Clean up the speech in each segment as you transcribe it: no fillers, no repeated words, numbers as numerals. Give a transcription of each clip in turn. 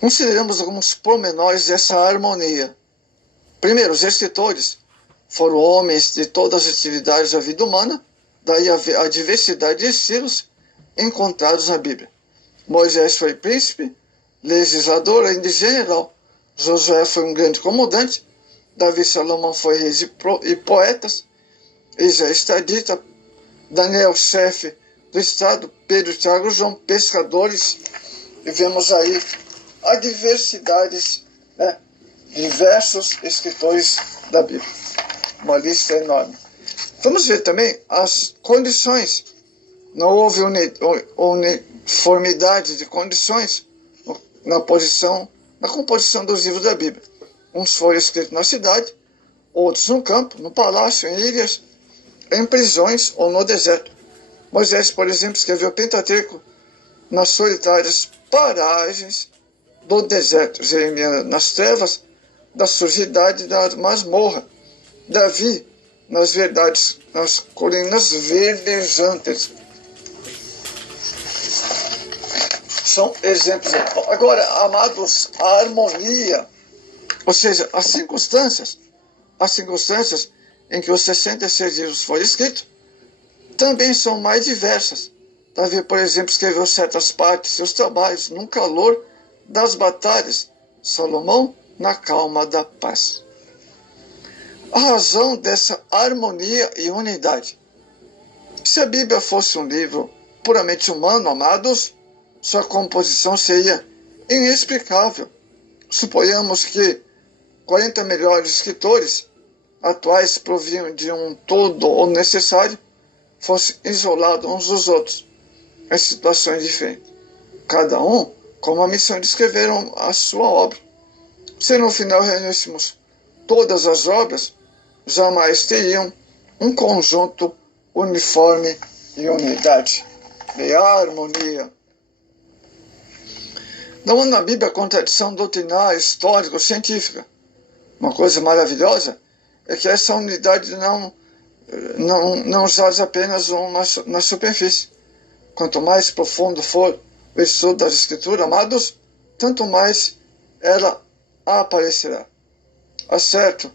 Consideramos alguns pormenores dessa harmonia. Primeiro, os escritores foram homens de todas as atividades da vida humana, daí a diversidade de estilos encontrados na Bíblia. Moisés foi príncipe, legislador, ainda general. Josué foi um grande comandante. Davi e Salomão foi reis e poetas. Isaías estadista. Daniel, chefe do Estado. Pedro, Tiago, João, pescadores. E vemos aí a diversidade, né? Diversos escritores da Bíblia. Uma lista enorme. Vamos ver também as condições. Não houve uniformidade de condições na composição dos livros da Bíblia. Uns foram escritos na cidade, outros no campo, no palácio, em ilhas, em prisões ou no deserto. Moisés, por exemplo, escreveu o Pentateuco nas solitárias paragens do deserto. Jeremias nas trevas da sujidade da masmorra. Davi nas verdades, nas colinas verdejantes. São exemplos. Agora, amados, a harmonia, ou seja, as circunstâncias em que os 66 livros foram escritos, também são mais diversas. Davi, por exemplo, escreveu certas partes de seus trabalhos no calor das batalhas. Salomão, na calma da paz. A razão dessa harmonia e unidade. Se a Bíblia fosse um livro puramente humano, amados, sua composição seria inexplicável. Suponhamos que 40 melhores escritores atuais provinham de um todo ou necessário, fossem isolados uns dos outros, em situações diferentes. Cada um com a missão de escrever a sua obra. Se no final reuníssemos todas as obras, jamais teriam um conjunto uniforme e unidade. E a harmonia. Não há na Bíblia contradição doutrinária, histórica ou científica. Uma coisa maravilhosa é que essa unidade não jaz apenas na superfície. Quanto mais profundo for o estudo das Escrituras, amados, tanto mais ela aparecerá. Há certo,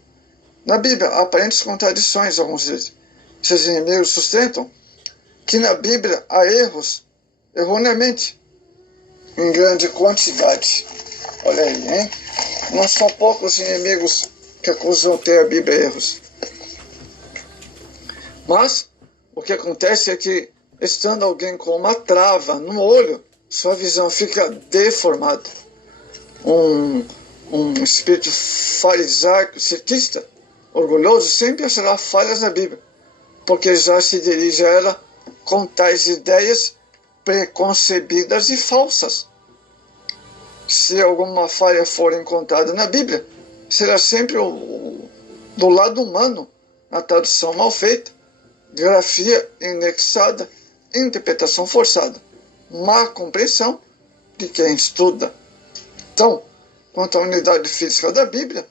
na Bíblia, há aparentes contradições, alguns dizem. Seus inimigos sustentam que na Bíblia há erros, erroneamente, em grande quantidade. Olha aí, hein? Não são poucos inimigos que acusam ter a Bíblia erros. Mas o que acontece é que, estando alguém com uma trava no olho, sua visão fica deformada. Um espírito farisaico, cetista, orgulhoso, sempre achará falhas na Bíblia, porque já se dirige a ela com tais ideias preconcebidas e falsas. Se alguma falha for encontrada na Bíblia, será sempre do lado humano, na tradução mal feita, grafia inexata, interpretação forçada, má compreensão de quem estuda. Então, quanto à unidade física da Bíblia,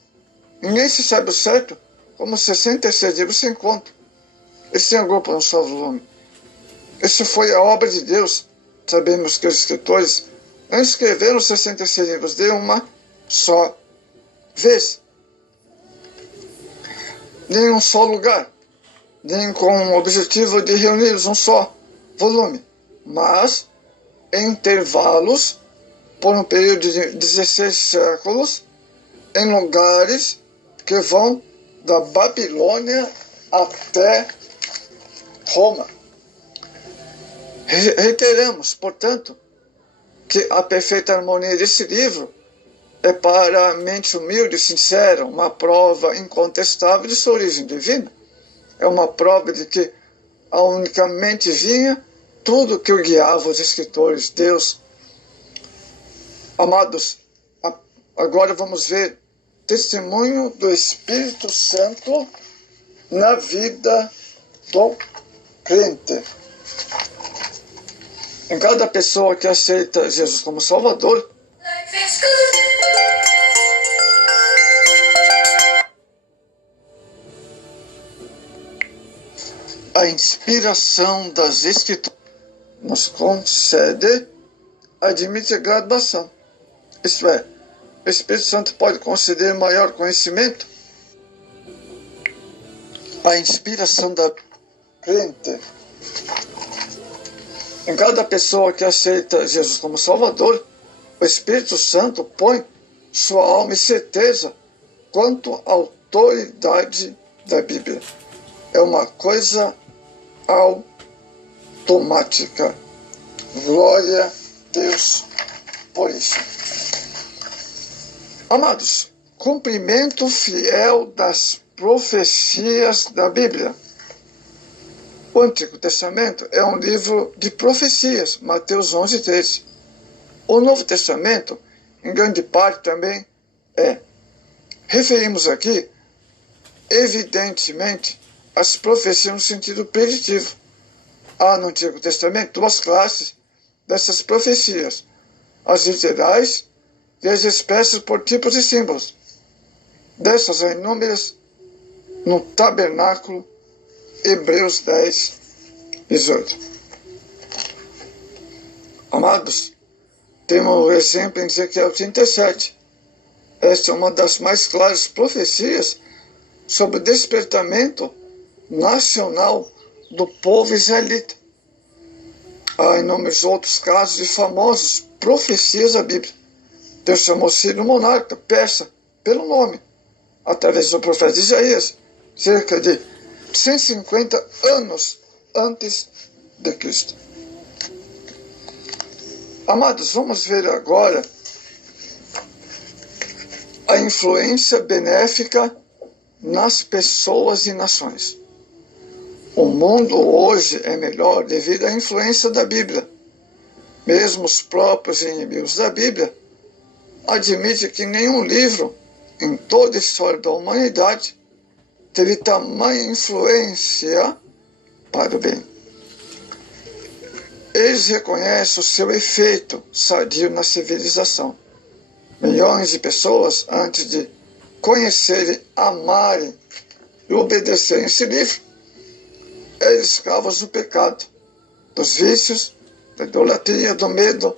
ninguém se sabe o certo como 66 livros se encontram. Eles têm um grupo no só volume. Isso foi a obra de Deus. Sabemos que os escritores não escreveram 66 livros de uma só vez, nem em um só lugar, nem com o objetivo de reuni-los um só volume, mas em intervalos por um período de 16 séculos, em lugares que vão da Babilônia até Roma. Reiteramos, portanto, que a perfeita harmonia desse livro é para a mente humilde e sincera uma prova incontestável de sua origem divina. É uma prova de que a única mente vinha tudo que o guiava os escritores, Deus. Amados, agora vamos ver testemunho do Espírito Santo na vida do crente. Em cada pessoa que aceita Jesus como Salvador, a inspiração das Escrituras nos concede, admite graduação. Isto é, o Espírito Santo pode conceder maior conhecimento. A inspiração da crente. Em cada pessoa que aceita Jesus como Salvador, o Espírito Santo põe sua alma em certeza quanto à autoridade da Bíblia. É uma coisa automática. Glória a Deus por isso. Amados, cumprimento fiel das profecias da Bíblia. O Antigo Testamento é um livro de profecias, Mateus 11:13. O Novo Testamento, em grande parte, também é. Referimos aqui, evidentemente, as profecias no sentido preditivo. Há no Antigo Testamento duas classes dessas profecias, as literais e as expressas por tipos e símbolos. Dessas há inúmeras no tabernáculo, Hebreus 10:18. Amados, temos o exemplo em Ezequiel 37. Esta é uma das mais claras profecias sobre o despertamento nacional do povo israelita. Há inúmeros outros casos de famosas profecias da Bíblia. Deus chamou Ciro monarca persa pelo nome, através do profeta Isaías, cerca de 150 anos antes de Cristo. Amados, vamos ver agora a influência benéfica nas pessoas e nações. O mundo hoje é melhor devido à influência da Bíblia. Mesmo os próprios inimigos da Bíblia admitem que nenhum livro em toda a história da humanidade teve tamanha influência para o bem. Eles reconhecem o seu efeito sadio na civilização. Milhões de pessoas, antes de conhecerem, amarem e obedecerem esse livro, eram escravos do pecado, dos vícios, da idolatria, do medo,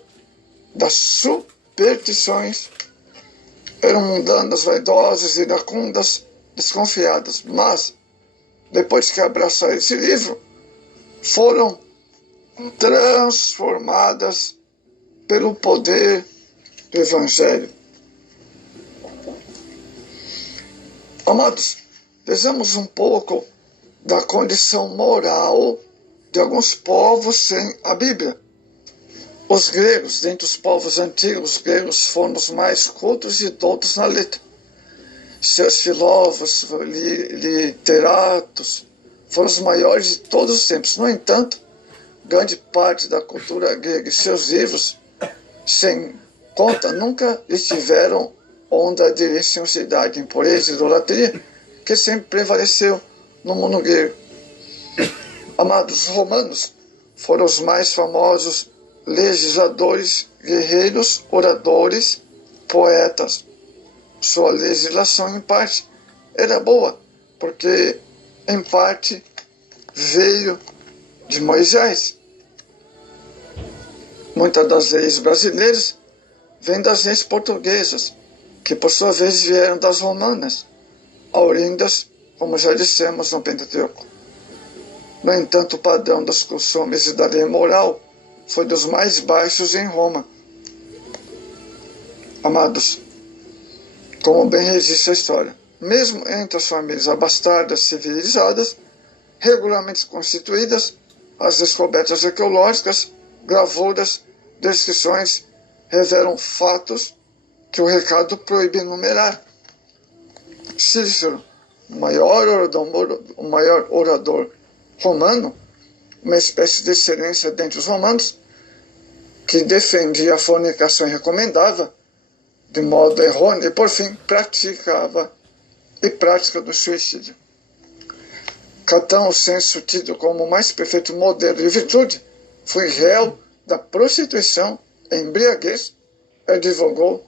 das superstições. Eram mundanas, vaidosas, iracundas, desconfiadas. Mas, depois que abraçaram esse livro, foram transformadas pelo poder do Evangelho. Amados, vejamos um pouco da condição moral de alguns povos sem a Bíblia. Os gregos, dentre os povos antigos, os gregos foram os mais cultos e doutos na letra. Seus filósofos, literatos, foram os maiores de todos os tempos. No entanto, grande parte da cultura grega e seus livros, sem conta, nunca estiveram onda de religiosidade, impureza e idolatria, que sempre prevaleceu no mundo grego. Amados, os romanos foram os mais famosos legisladores, guerreiros, oradores, poetas. Sua legislação, em parte, era boa, porque, em parte, veio de Moisés. Muitas das leis brasileiras vêm das leis portuguesas, que por sua vez vieram das romanas, aurindas, como já dissemos no Pentateuco. No entanto, o padrão dos costumes e da lei moral foi dos mais baixos em Roma. Amados, como bem registra a história, mesmo entre as famílias abastadas civilizadas, regularmente constituídas, as descobertas arqueológicas, gravuras, descrições revelam fatos que o recado proíbe enumerar. Cícero, o maior orador romano, uma espécie de excelência dentre os romanos, que defendia a fornicação e recomendava, de modo errôneo, e por fim praticava e prática do suicídio. Catão, o censo tido como o mais perfeito modelo de virtude, foi réu da prostituição e embriaguez, e advogou,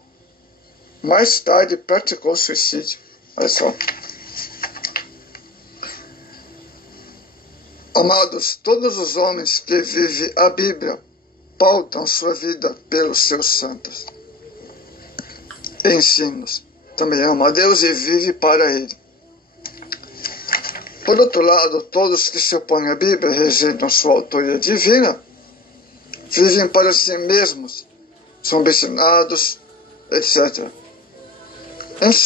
mais tarde praticou suicídio. Olha só. Amados, todos os homens que vivem a Bíblia pautam sua vida pelos seus santos. ensinos. Também ama a Deus e vive para Ele. Por outro lado, todos que se opõem à Bíblia e rejeitam sua autoria divina, vivem para si mesmos, são obstinados, etc.